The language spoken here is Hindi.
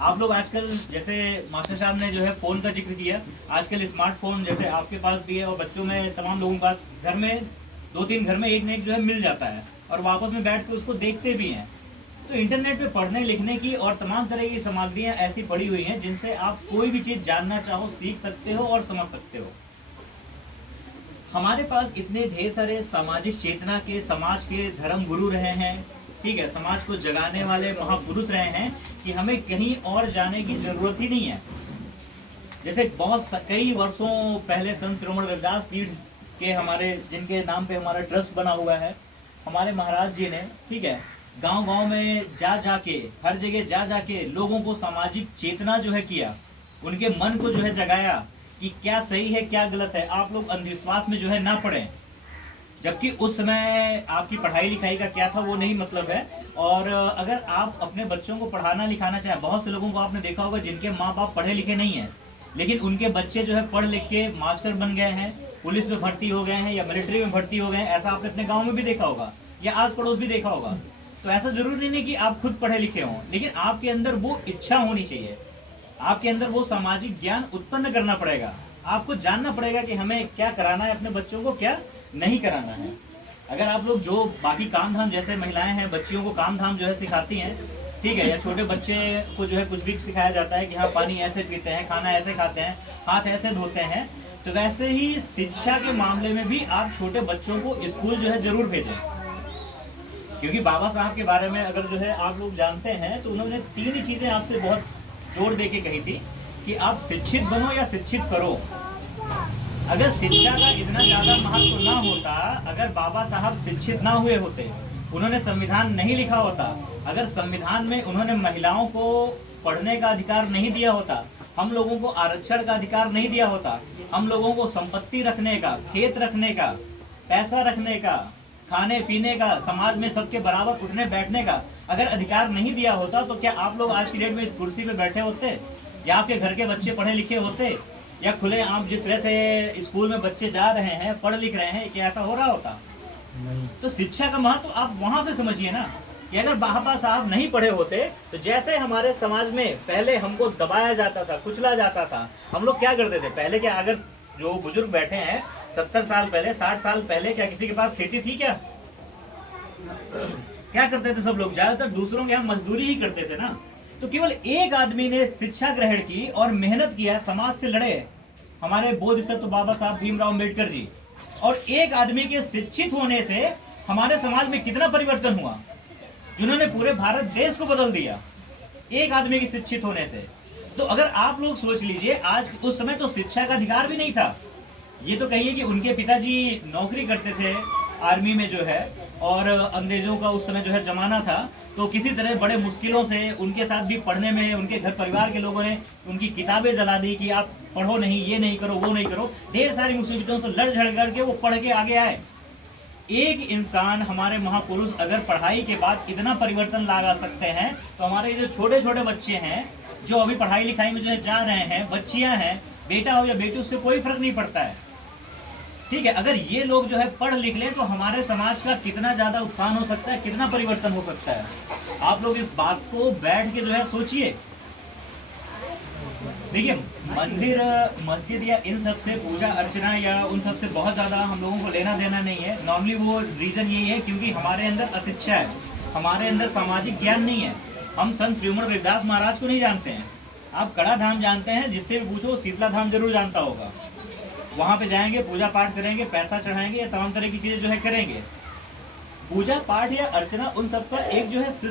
आप लोग आजकल जैसे मास्टर साहब ने जो है फ़ोन का जिक्र किया, आजकल स्मार्टफोन जैसे आपके पास भी है और बच्चों में तमाम लोगों के पास घर में दो तीन घर में एक न एक जो है मिल जाता है और वो आपस में बैठ कर उसको देखते भी हैं। तो इंटरनेट पे पढ़ने लिखने की और तमाम तरह की सामग्रियां ऐसी पड़ी हुई हैं जिनसे आप कोई भी चीज़ जानना चाहो सीख सकते हो और समझ सकते हो। हमारे पास इतने ढेर सारे सामाजिक चेतना के, समाज के धर्म गुरु रहे हैं, ठीक है, समाज को जगाने वाले महापुरुष रहे हैं कि हमें कहीं और जाने की जरूरत ही नहीं है। जैसे कई वर्षों पहले संत शिरोमणि रविदास पीठ के हमारे जिनके नाम पे हमारा ट्रस्ट बना हुआ है, हमारे महाराज जी ने, ठीक है, गांव गांव में जा जाके, हर जगह जा जाके लोगों को सामाजिक चेतना जो है किया, उनके मन को जो है जगाया कि क्या सही है क्या गलत है। आप लोग अंधविश्वास में जो है ना पड़े, जबकि उस समय आपकी पढ़ाई लिखाई का क्या था वो नहीं मतलब है। और अगर आप अपने बच्चों को पढ़ाना लिखाना चाहें, बहुत से लोगों को आपने देखा होगा जिनके माँ बाप पढ़े लिखे नहीं हैं, लेकिन उनके बच्चे जो है पढ़ लिख के मास्टर बन गए हैं, पुलिस में भर्ती हो गए हैं या मिलिट्री में भर्ती हो गए हैं। ऐसा आपने अपने गाँव में भी देखा होगा या आस पड़ोस भी देखा होगा। तो ऐसा जरूरी नहीं कि आप खुद पढ़े लिखे हों, लेकिन आपके अंदर वो इच्छा होनी चाहिए, आपके अंदर वो सामाजिक ज्ञान उत्पन्न करना पड़ेगा। आपको जानना पड़ेगा कि हमें क्या कराना है अपने बच्चों को, क्या नहीं कराना है। अगर आप लोग जो बाकी काम धाम, जैसे महिलाएं हैं बच्चियों को काम धाम जो है सिखाती हैं, ठीक है, या छोटे बच्चे को जो है कुछ भी सिखाया जाता है कि हाँ पानी ऐसे पीते हैं, खाना ऐसे खाते हैं, हाथ ऐसे धोते हैं, तो वैसे ही शिक्षा के मामले में भी आप छोटे बच्चों को स्कूल जो है जरूर भेजें। क्योंकि बाबा साहब के बारे में अगर जो है आप लोग जानते हैं तो उन्होंने 3 ही चीजें आपसे बहुत जोर दे के कही थी कि आप शिक्षित बनो या शिक्षित करो। अगर शिक्षा का इतना ज्यादा महत्व ना होता, अगर बाबा साहब शिक्षित ना हुए होते, उन्होंने संविधान नहीं लिखा होता, अगर संविधान में उन्होंने महिलाओं को पढ़ने का अधिकार नहीं दिया होता, हम लोगों को आरक्षण का अधिकार नहीं दिया होता, हम लोगों को संपत्ति रखने का, खेत रखने का, पैसा रखने का, खाने पीने का, समाज में सबके बराबर उठने बैठने का अगर अधिकार नहीं दिया होता, तो क्या आप लोग आज की डेट में इस कुर्सी पे बैठे होते, या आपके घर के बच्चे पढ़े लिखे होते, या खुले आप जिस तरह से स्कूल में बच्चे जा रहे हैं, पढ़ लिख रहे हैं, क्या ऐसा हो रहा होता? नहीं। तो शिक्षा का महत्व तो आप वहां से समझिए ना कि अगर बाबा साहब नहीं पढ़े होते तो जैसे हमारे समाज में पहले हमको दबाया जाता था, कुचला जाता था, हम लोग क्या करते थे पहले? क्या अगर जो बुजुर्ग बैठे हैं 70 साल पहले, 60 साल पहले, क्या किसी के पास खेती थी? क्या करते थे सब लोग? ज्यादातर दूसरों के यहाँ मजदूरी ही करते थे ना। तो केवल एक आदमी ने शिक्षा ग्रहण की और मेहनत किया, समाज से लड़े, हमारे बोधिसत्व बाबा साहब भीमराव अम्बेडकर जी, और एक आदमी के शिक्षित होने से हमारे समाज में कितना परिवर्तन हुआ, जिन्होंने पूरे भारत देश को बदल दिया एक आदमी के शिक्षित होने से। तो अगर आप लोग सोच लीजिए, आज उस समय तो शिक्षा का अधिकार भी नहीं था। ये तो कहिए कि उनके पिताजी नौकरी करते थे आर्मी में जो है, और अंग्रेजों का उस समय जो है जमाना था, तो किसी तरह बड़े मुश्किलों से उनके साथ भी पढ़ने में उनके घर परिवार के लोगों ने उनकी किताबें जला दी कि आप पढ़ो नहीं, ये नहीं करो, वो नहीं करो। ढेर सारी मुसीबतों से लड़ झड़ करके वो पढ़ के आगे आए। एक इंसान, हमारे महापुरुष अगर पढ़ाई के बाद इतना परिवर्तन ला सकते हैं, तो हमारे जो छोटे छोटे बच्चे हैं जो अभी पढ़ाई लिखाई में जो है जा रहे हैं, बच्चियां हैं, बेटा हो या बेटी, उससे कोई फर्क नहीं पड़ता है, ठीक है। अगर ये लोग जो है पढ़ लिख लें तो हमारे समाज का कितना ज्यादा उत्थान हो सकता है, कितना परिवर्तन हो सकता है। आप लोग इस बात को बैठ के जो है सोचिए। देखिए, मंदिर, मस्जिद या इन सब से पूजा अर्चना या उन सब से बहुत ज्यादा हम लोगों को लेना देना नहीं है। नॉर्मली वो रीजन यही है क्योंकि हमारे अंदर अशिक्षा है, हमारे अंदर सामाजिक ज्ञान नहीं है। हम संत शिरोमणि रविदास महाराज को नहीं जानते हैं। आप कड़ा धाम जानते हैं, जिससे भी पूछो शीतला धाम जरूर जानता होगा। वहां पे जाएंगे, पूजा पाठ करेंगे, पैसा चढ़ाएंगे या तमाम तरह की चीजें जो है करेंगे। पूजा पाठ या अर्चना उन सब का एक जो है